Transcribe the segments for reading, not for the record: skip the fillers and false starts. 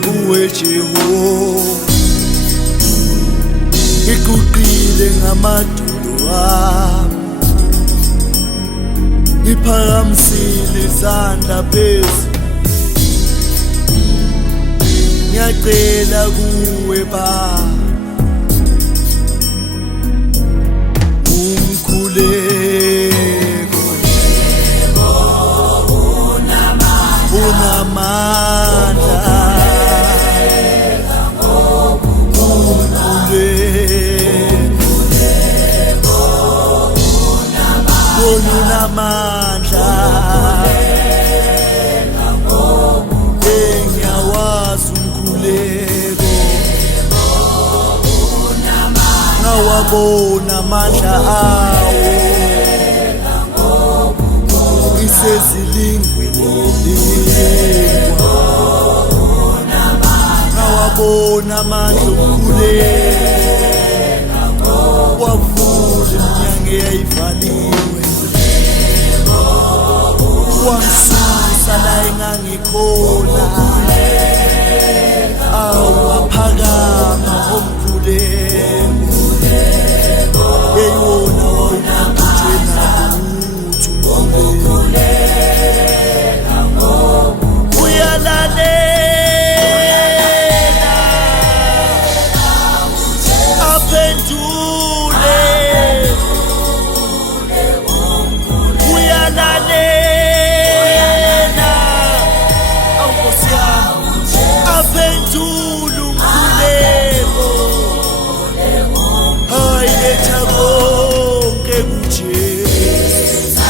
kuwe Jehova, ngiguqile ngamadolo ami, ngiphakamisile izandla phezulu, ngiyacela kuwe Baba, umkhuleko unamandla, unamandla, engiyawazi umkhuleko, ngawabona amandla awo, ngisezilingweni ngawabona amandla omkhuleko, wavula iminyango eyayivaliwe, wangisusa la engangikhona, waphakama omkhuleko, eyona wawunambithwe nalutho umkhuleko, uyalalela aphendule, uyalalela Nkosi yami aphendule umkhuleko, hayi letha konke kuJesu,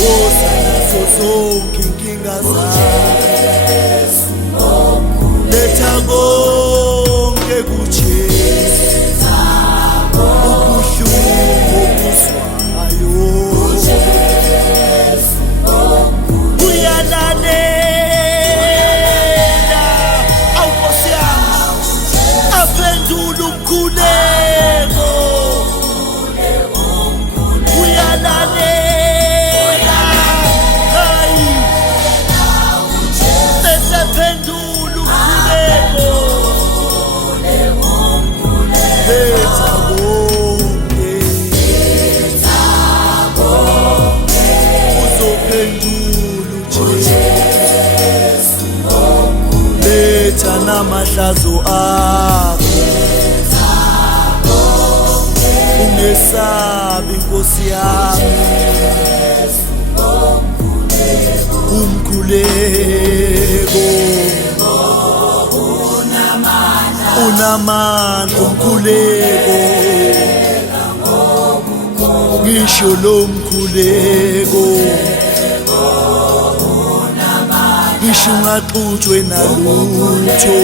woza nazo zonke inkinga zakho, letha konke kuJesu, ubuhlungu obuzwayo, uyalalela Nkosi yami aphendule umkhuleko, uyalalela hayi esephendule umkhuleko, letha konke uzophendula uJesu, letha namahlazo akho, ungesabi Nkosi yami, umkhuleko unamandla, umkhuleko ngisho lo mkhuleko, ngisho ungaxutshwe nalutho.